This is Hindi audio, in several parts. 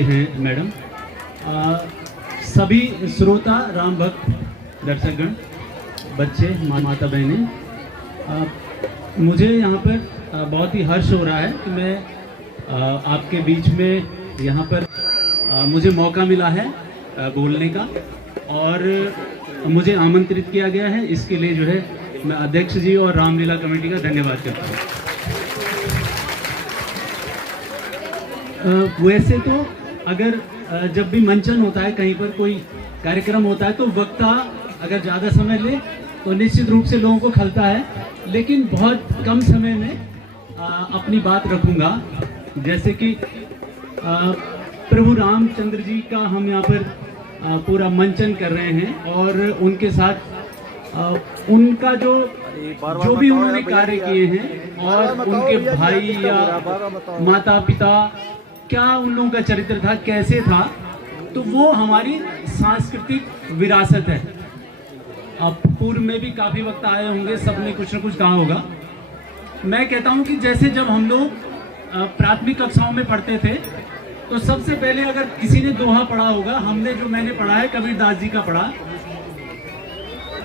हैं मैडम, सभी श्रोता, राम भक्त, दर्शकगण, बच्चे, माता बहनें, मुझे यहाँ पर बहुत ही हर्ष हो रहा है कि मैं आपके बीच में यहाँ पर मुझे मौका मिला है बोलने का और मुझे आमंत्रित किया गया है। इसके लिए जो है मैं अध्यक्ष जी और रामलीला कमेटी का धन्यवाद करता हूँ। वैसे तो अगर जब भी मंचन होता है, कहीं पर कोई कार्यक्रम होता है, तो वक्ता अगर ज़्यादा समय ले तो निश्चित रूप से लोगों को खलता है, लेकिन बहुत कम समय में अपनी बात रखूंगा। जैसे कि प्रभु रामचंद्र जी का हम यहाँ पर पूरा मंचन कर रहे हैं और उनके साथ उनका जो भी उन्होंने कार्य किए हैं और उनके भाई या माता पिता, क्या उन लोगों का चरित्र था, कैसे था, तो वो हमारी सांस्कृतिक विरासत है। अब पूर्व में भी काफ़ी वक्त आए होंगे, सबने कुछ न कुछ कहा होगा। मैं कहता हूं कि जैसे जब हम लोग प्राथमिक कक्षाओं में पढ़ते थे, तो सबसे पहले अगर किसी ने दोहा पढ़ा होगा, मैंने पढ़ा है कबीरदास जी का पढ़ा,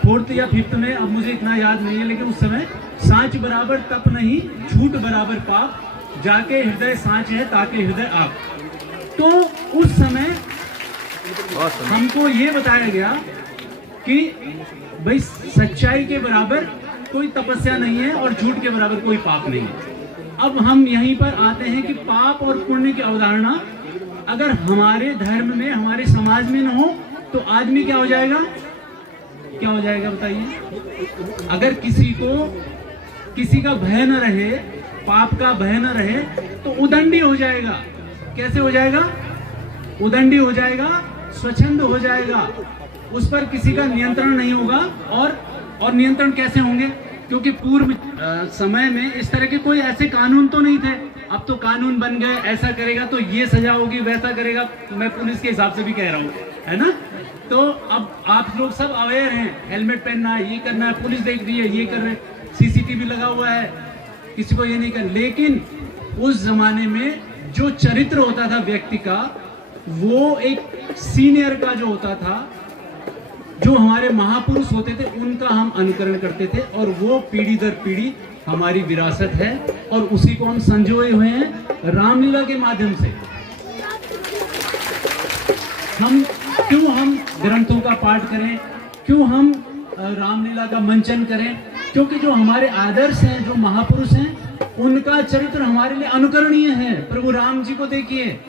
4th या 5th में, अब मुझे इतना याद नहीं है, लेकिन उस समय सांच बराबर तप नहीं, झूठ बराबर पाप, जाके हृदय सांच है ताके हृदय आप। तो उस समय हमको ये बताया गया कि भाई सच्चाई के बराबर कोई तपस्या नहीं है और झूठ के बराबर कोई पाप नहीं है। अब हम यहीं पर आते हैं कि पाप और पुण्य की अवधारणा अगर हमारे धर्म में, हमारे समाज में न हो, तो आदमी क्या हो जाएगा, क्या हो जाएगा बताइए। अगर किसी का भय न रहे, पाप का भय न रहे, तो उदंडी हो जाएगा। कैसे हो जाएगा? उदंडी हो जाएगा, स्वच्छंद हो जाएगा, उस पर किसी का नियंत्रण नहीं होगा। और नियंत्रण कैसे होंगे? क्योंकि पूर्व समय में इस तरह के कोई ऐसे कानून तो नहीं थे। अब तो कानून बन गए, ऐसा करेगा तो ये सजा होगी, वैसा करेगा। मैं पुलिस के हिसाब से भी कह रहा हूँ, है ना। तो अब आप लोग सब अवेयर हैं, हेलमेट पहनना है, ये करना है, पुलिस देख रही है, ये कर रहे, CCTV लगा हुआ है, किसी को ये नहीं कर। लेकिन उस जमाने में जो चरित्र होता था व्यक्ति का, वो एक सीनियर का जो होता था, जो हमारे महापुरुष होते थे, उनका हम अनुकरण करते थे और वो पीढ़ी दर पीढ़ी हमारी विरासत है और उसी को हम संजोए हुए हैं रामलीला के माध्यम से। हम ग्रंथों का पाठ करें, क्यों हम रामलीला का मंचन करें? क्योंकि जो हमारे आदर्श हैं, जो महापुरुष हैं, उनका चरित्र हमारे लिए अनुकरणीय है। प्रभु राम जी को देखिए,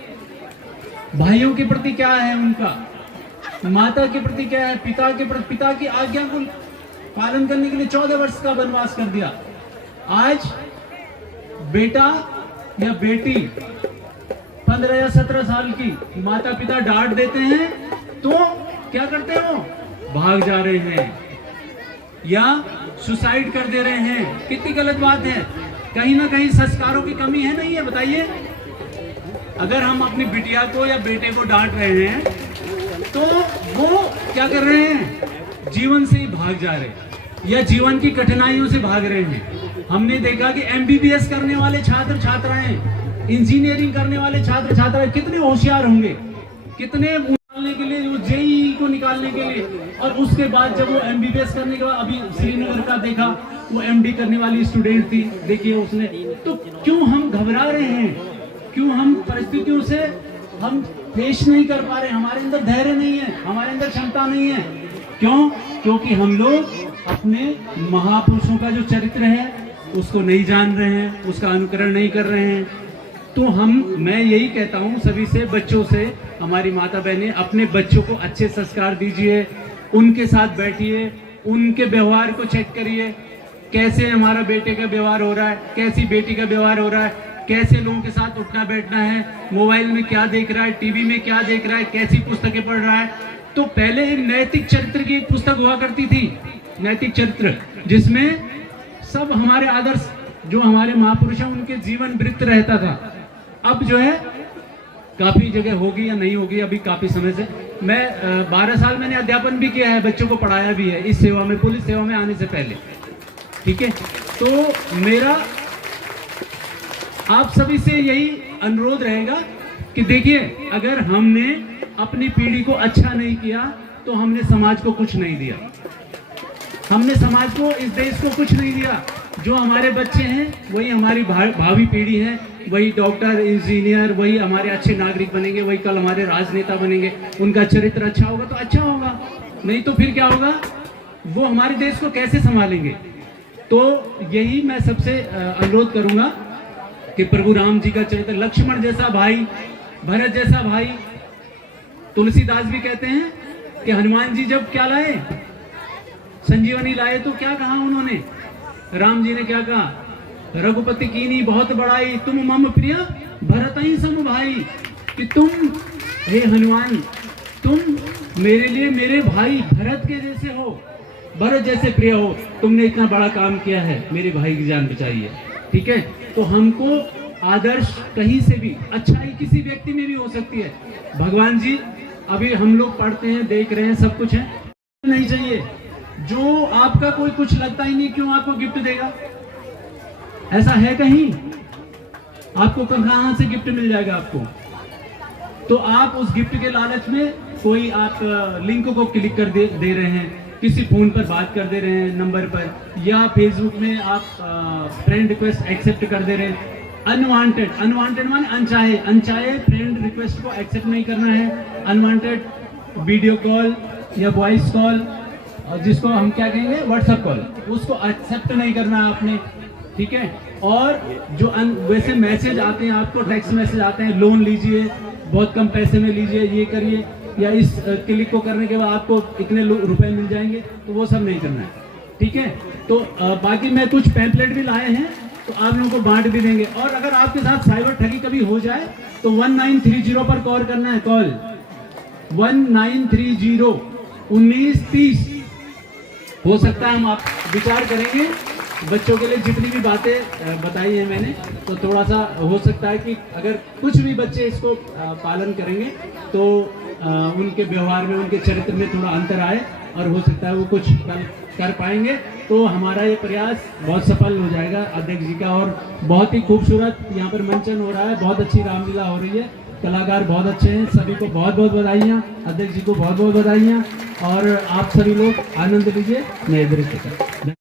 भाइयों के प्रति क्या है उनका, माता के प्रति क्या है, पिता के प्रति, पिता की आज्ञा को पालन करने के लिए 14 वर्ष का वनवास कर दिया। आज बेटा या बेटी 15 या 17 साल की, माता पिता डांट देते हैं तो क्या करते हो? भाग जा रहे हैं या सुसाइड कर दे रहे हैं। कितनी गलत बात है। कहीं ना कहीं संस्कारों की कमी है, नहीं है? बताइए। अगर हम अपनी बिटिया को या बेटे को डांट रहे हैं तो वो क्या कर रहे हैं? जीवन से ही भाग जा रहे हैं या जीवन की कठिनाइयों से भाग रहे हैं। हमने देखा कि MBBS करने वाले छात्र छात्राएं, इंजीनियरिंग करने वाले छात्र छात्राएं कितने होशियार होंगे, कितने निकालने के लिए, वो JEE को निकालने के लिए। और उसके बाद जब वो MBBS करने के बाद, अभी श्रीनगर का देखा, वो MD करने वाली स्टूडेंट थी, देखिए उसने। तो क्यों हम घबरा रहे हैं? क्यों हम परिस्थितियों से हम पेश नहीं कर पा रहे? हमारे अंदर धैर्य नहीं है, हमारे अंदर क्षमता नहीं है। क्यों? क्योंकि हम लोग अपने महापुरुषों का जो चरित्र है उसको नहीं जान रहे हैं, उसका अनुकरण नहीं कर रहे हैं। तो मैं यही कहता हूँ सभी से, बच्चों से, हमारी माता बहनें, अपने बच्चों को अच्छे संस्कार दीजिए, उनके साथ बैठिए, उनके व्यवहार को चेक करिए, कैसे हमारा बेटे का व्यवहार हो रहा है, कैसी बेटी का व्यवहार हो रहा है, कैसे लोगों के साथ उठना बैठना है, मोबाइल में क्या देख रहा है, टीवी में क्या देख रहा है, कैसी पुस्तकें पढ़ रहा है। तो पहले एक नैतिक चरित्र की एक पुस्तक हुआ करती थी, नैतिक चरित्र, जिसमें सब हमारे आदर्श, जो हमारे महापुरुष हैं, उनके जीवन वृत्त रहता था। अब जो है काफी जगह होगी या नहीं होगी, अभी काफी समय से। मैं 12 साल मैंने अध्यापन भी किया है, बच्चों को पढ़ाया भी है इस सेवा में, पुलिस सेवा में आने से पहले, ठीक है। तो मेरा आप सभी से यही अनुरोध रहेगा कि देखिए, अगर हमने अपनी पीढ़ी को अच्छा नहीं किया तो हमने समाज को कुछ नहीं दिया, हमने समाज को, इस देश को कुछ नहीं दिया। जो हमारे बच्चे हैं वही हमारी भावी पीढ़ी है, वही डॉक्टर, इंजीनियर, वही हमारे अच्छे नागरिक बनेंगे, वही कल हमारे राजनेता बनेंगे। उनका चरित्र अच्छा होगा तो अच्छा होगा, नहीं तो फिर क्या होगा, वो हमारे देश को कैसे संभालेंगे। तो यही मैं सबसे अनुरोध करूंगा कि प्रभु राम जी का चरित्र, लक्ष्मण जैसा भाई, भरत जैसा भाई, तुलसीदास भी कहते हैं कि हनुमान जी जब क्या लाए, संजीवनी लाए, तो क्या कहा उन्होंने, राम जी ने क्या कहा, रघुपति कीनी बहुत बड़ाई, तुम मम प्रिय भरत ही सम भाई, कि तुम हे हनुमान, तुम मेरे लिए मेरे भाई भरत के जैसे हो, भरत जैसे प्रिय हो, तुमने इतना बड़ा काम किया है, मेरे भाई की जान बचाई है। ठीक है, तो हमको आदर्श कहीं से भी, अच्छाई किसी व्यक्ति में भी हो सकती है। भगवान जी अभी हम लोग पढ़ते हैं, देख रहे हैं, सब कुछ है, नहीं चाहिए। जो आपका कोई कुछ लगता ही नहीं, क्यों आपको गिफ्ट देगा? ऐसा है कहीं? आपको कहां से गिफ्ट मिल जाएगा आपको? तो आप उस गिफ्ट के लालच में कोई आप लिंक को क्लिक कर दे रहे हैं, किसी फोन पर बात कर दे रहे हैं नंबर पर, या फेसबुक में आप फ्रेंड रिक्वेस्ट एक्सेप्ट कर दे रहे हैं। अनवांटेड, अनवांटेड माने अनचाहे, अनचाहे फ्रेंड रिक्वेस्ट को एक्सेप्ट नहीं करना है। अनवांटेड वीडियो कॉल या वॉइस कॉल, और जिसको हम क्या कहेंगे व्हाट्सएप कॉल, उसको एक्सेप्ट नहीं करना आपने। ठीक है, और जो वैसे मैसेज आते हैं आपको, टेक्स्ट मैसेज आते हैं, लोन लीजिए, बहुत कम पैसे में लीजिए, ये करिए, या इस क्लिक को करने के बाद आपको इतने रुपए मिल जाएंगे, तो वो सब नहीं करना है। ठीक है, तो बाकी मैं कुछ पैम्पलेट भी लाए हैं, तो आप लोगों को बांट भी देंगे। और अगर आपके साथ साइबर ठगी कभी हो जाए तो 1930 पर कॉल करना है, कॉल 1930-1930। हो सकता है हम आप विचार करेंगे, बच्चों के लिए जितनी भी बातें बताई हैं मैंने, तो थोड़ा सा हो सकता है कि अगर कुछ भी बच्चे इसको पालन करेंगे तो उनके व्यवहार में, उनके चरित्र में थोड़ा अंतर आए, और हो सकता है वो कुछ कर पाएंगे। तो हमारा ये प्रयास बहुत सफल हो जाएगा अध्यक्ष जी का। और बहुत ही खूबसूरत यहाँ पर मंचन हो रहा है, बहुत अच्छी रामलीला हो रही है, कलाकार बहुत अच्छे हैं, सभी को बहुत बहुत बधाइयाँ, अध्यक्ष जी को बहुत बहुत बधाइयाँ, और आप सभी लोग आनंद लीजिए। मैं दृष्टि